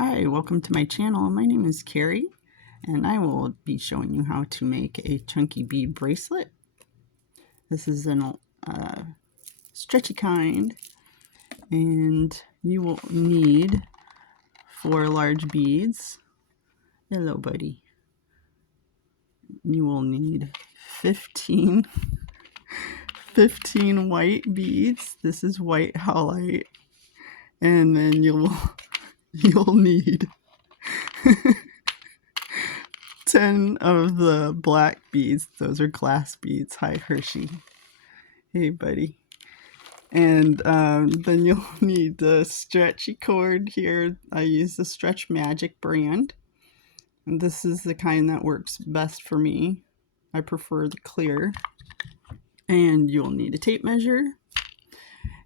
Hi, welcome to my channel. My name is Carrie, and I will be showing you how to make a chunky bead bracelet. This is an stretchy kind, and you will need 4 large beads. Hello, buddy. You will need 15 white beads. This is white halite, and then you'll need 10 of the black beads. Those are glass beads. Hi, Hershey. Hey, buddy. And then you'll need the stretchy cord here. I use the Stretch Magic brand. And this is the kind that works best for me. I prefer the clear. And you'll need a tape measure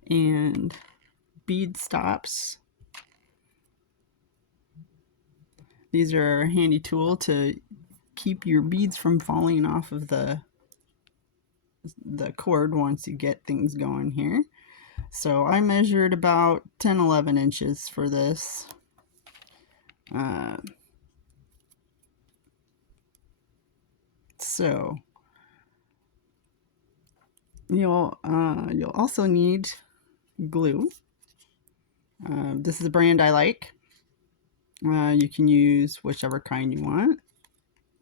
and bead stops. These are a handy tool to keep your beads from falling off of the cord once you get things going here. So I measured about 10-11 inches for this. So you'll also need glue. This is a brand I like. You can use whichever kind you want.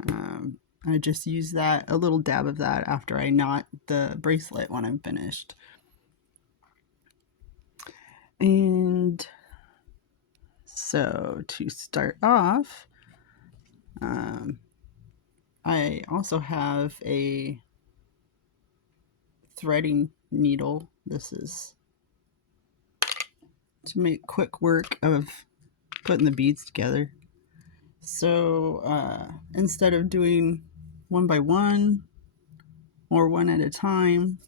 I just use a little dab of that after I knot the bracelet when I'm finished. And so to start off, I also have a threading needle. This is to make quick work of putting the beads together. So instead of doing one by one or one at a time,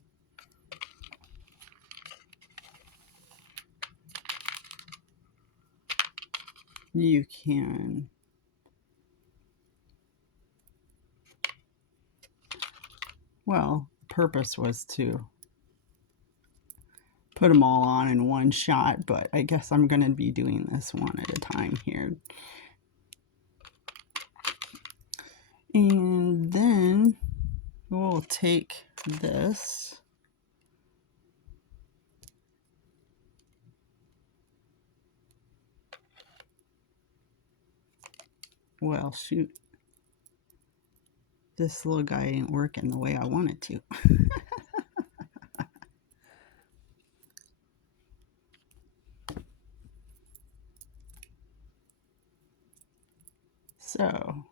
you can the purpose was to put them all on in one shot, but I guess I'm going to be doing this one at a time here. And then we'll take this shoot, this little guy ain't working the way I want it to. So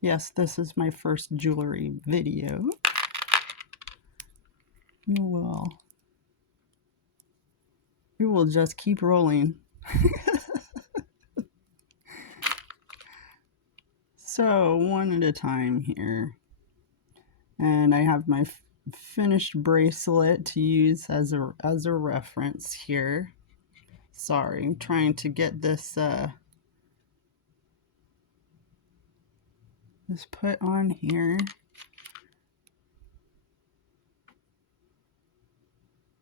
yes, this is my first jewelry video. You will just keep rolling. So one at a time here. And I have my finished bracelet to use as a reference here. Sorry, I'm trying to get this put on here.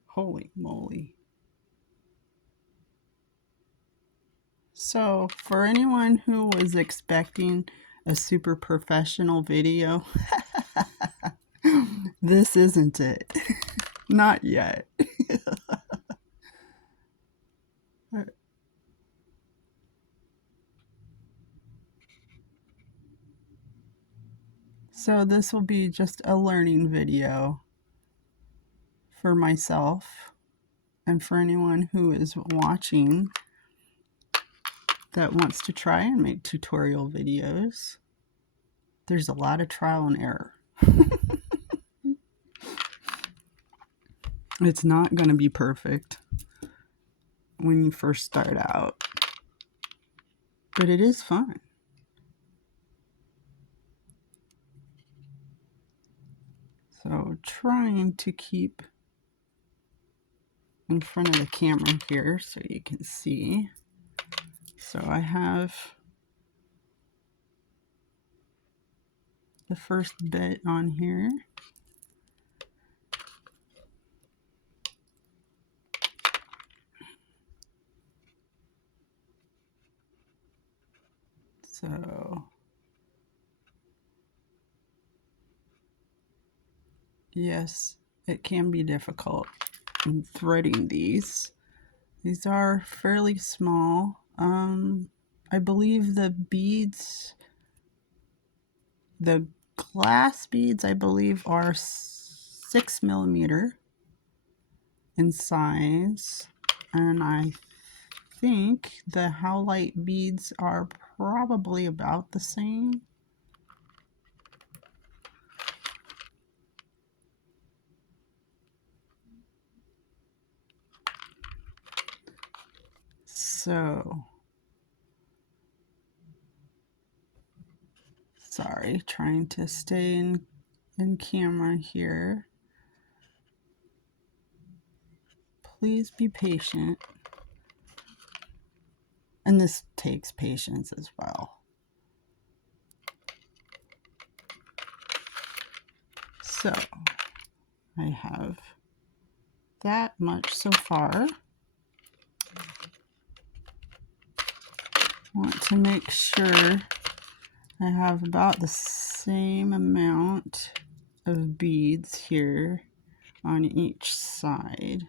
Holy moly. So for anyone who was expecting a super professional video, this isn't it. Not yet. So this will be just a learning video for myself and for anyone who is watching that wants to try and make tutorial videos. There's a lot of trial and error. It's not going to be perfect when you first start out, but it is fun. So trying to keep in front of the camera here so you can see. So I have the first bit on here. So yes, it can be difficult in threading these. These are fairly small. I believe the beads, the glass beads, I believe are 6mm in size, and I think the howlite beads are probably about the same. So, sorry, trying to stay in camera here. Please be patient. And this takes patience as well. So, I have that much so far. Want to make sure I have about the same amount of beads here on each side.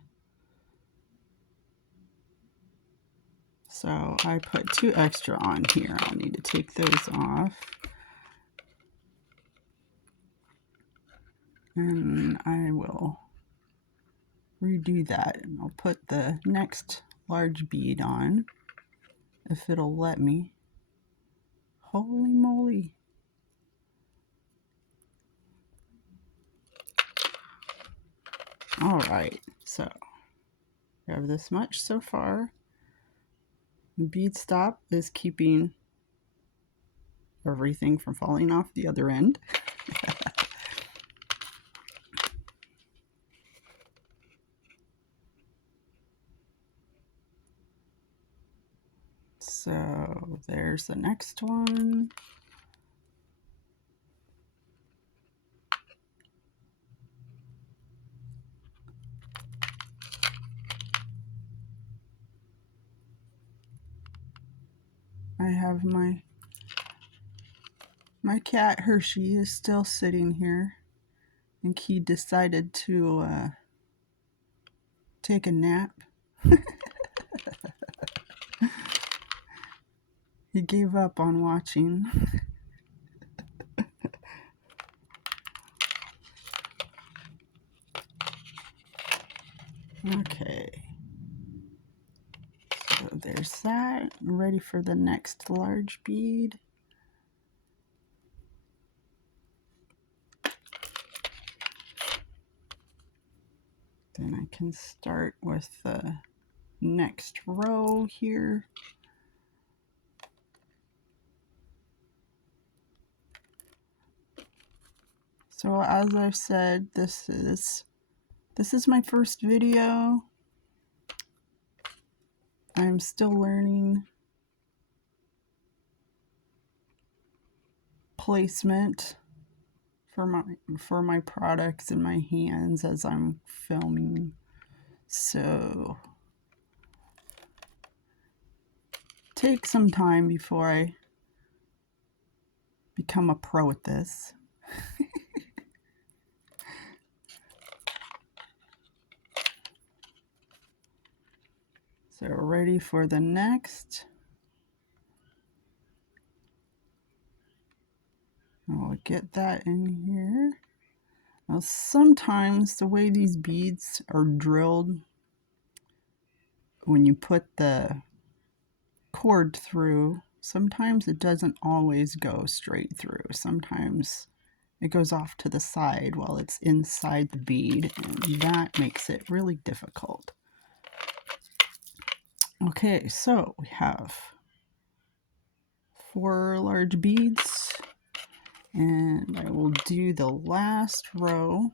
So I put 2 extra on here. I'll need to take those off. And I will redo that. And I'll put the next large bead on, if it'll let me. Holy moly. All right, so we have this much so far. The bead stop is keeping everything from falling off the other end. So there's the next one. I have my cat Hershey is still sitting here. I think he decided to take a nap. He gave up on watching. Okay. So there's that. I'm ready for the next large bead. Then I can start with the next row here. So as I've said, this is my first video. I'm still learning placement for my products in my hands as I'm filming. So take some time before I become a pro at this. So ready for the next. I'll get that in here. Now sometimes the way these beads are drilled, when you put the cord through, sometimes it doesn't always go straight through. Sometimes it goes off to the side while it's inside the bead, and that makes it really difficult. Okay, so we have 4 large beads, and I will do the last row.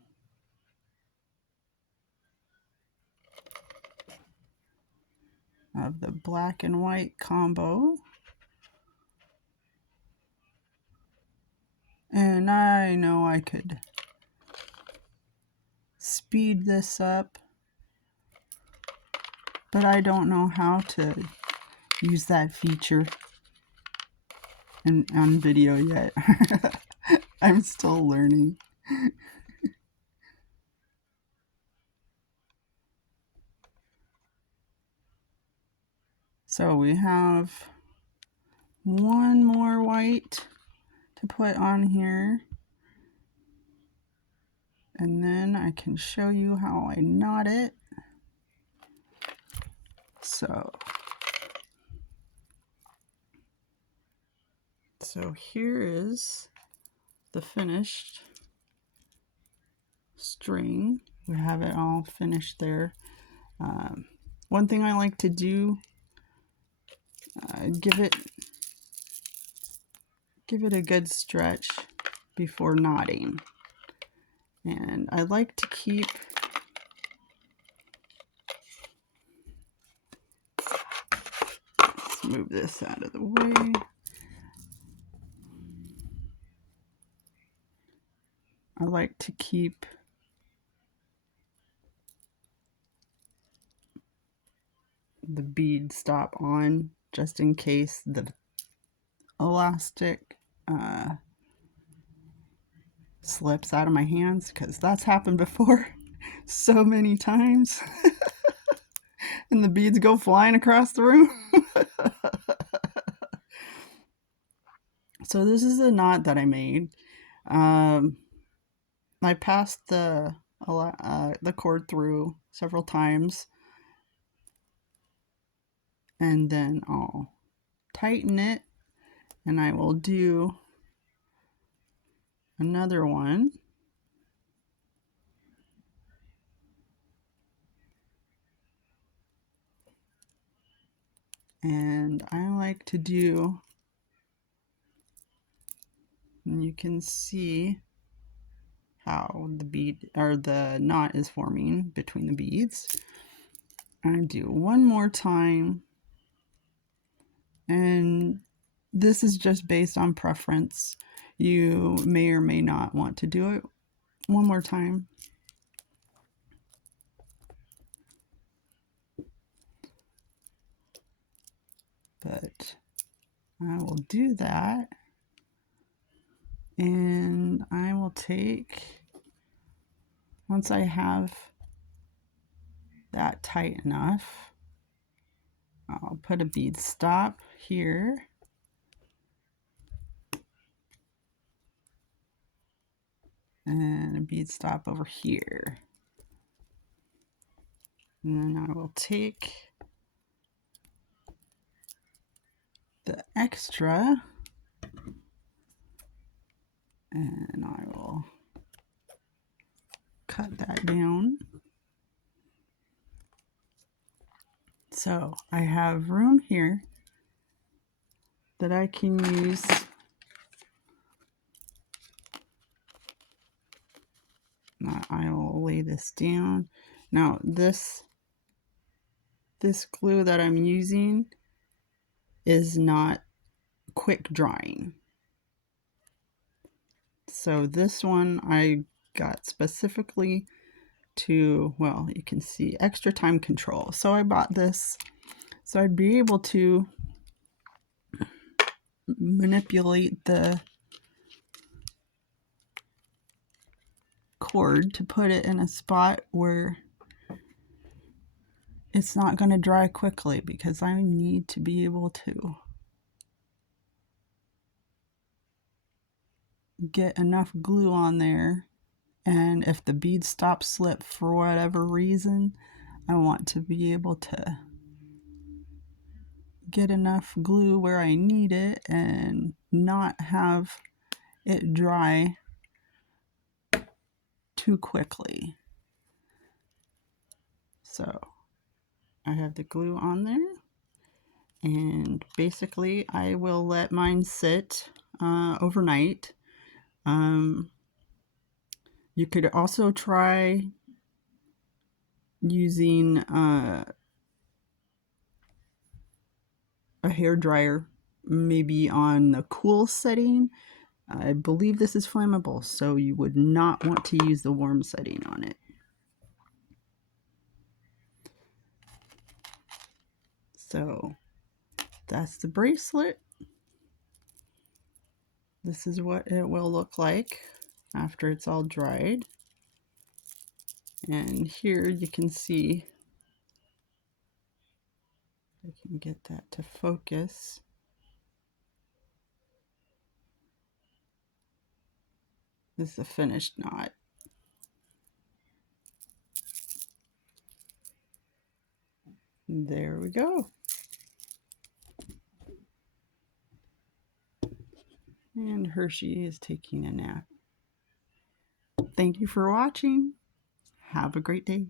Of the black and white combo. And I know I could speed this up, but I don't know how to use that feature. on video yet. I'm still learning. So we have one more white to put on here. And then I can show you how I knot it. So here is the finished string. We have it all finished there. One thing I like to do, give it a good stretch before knotting. And I like to keep let's move this out of the way. I like to keep the bead stop on just in case the elastic slips out of my hands, because that's happened before so many times. And the beads go flying across the room. So this is a knot that I made. I passed the cord through several times, and then I'll tighten it, and I will do another one. And I like to do, and you can see how the bead or the knot is forming between the beads. I do one more time, and this is just based on preference. You may or may not want to do it one more time. But I will do that, and I will take, once I have that tight enough, I'll put a bead stop here, and a bead stop over here. And then I will take the extra, and I will cut that down. So I have room here that I can use I will lay this down. Now this glue that I'm using is not quick drying. So this one I got specifically to, well, you can see extra time control. So I bought this so I'd be able to manipulate the cord to put it in a spot where it's not going to dry quickly, because I need to be able to get enough glue on there, and if the bead stops slip for whatever reason, I want to be able to get enough glue where I need it and not have it dry too quickly. So I have the glue on there, and basically I will let mine sit overnight. You could also try using a hair dryer, maybe on the cool setting. I believe this is flammable, so you would not want to use the warm setting on it. So that's the bracelet. This is what it will look like after it's all dried. And here you can see, I can get that to focus. This is a finished knot. There we go. And Hershey is taking a nap. Thank you for watching. Have a great day.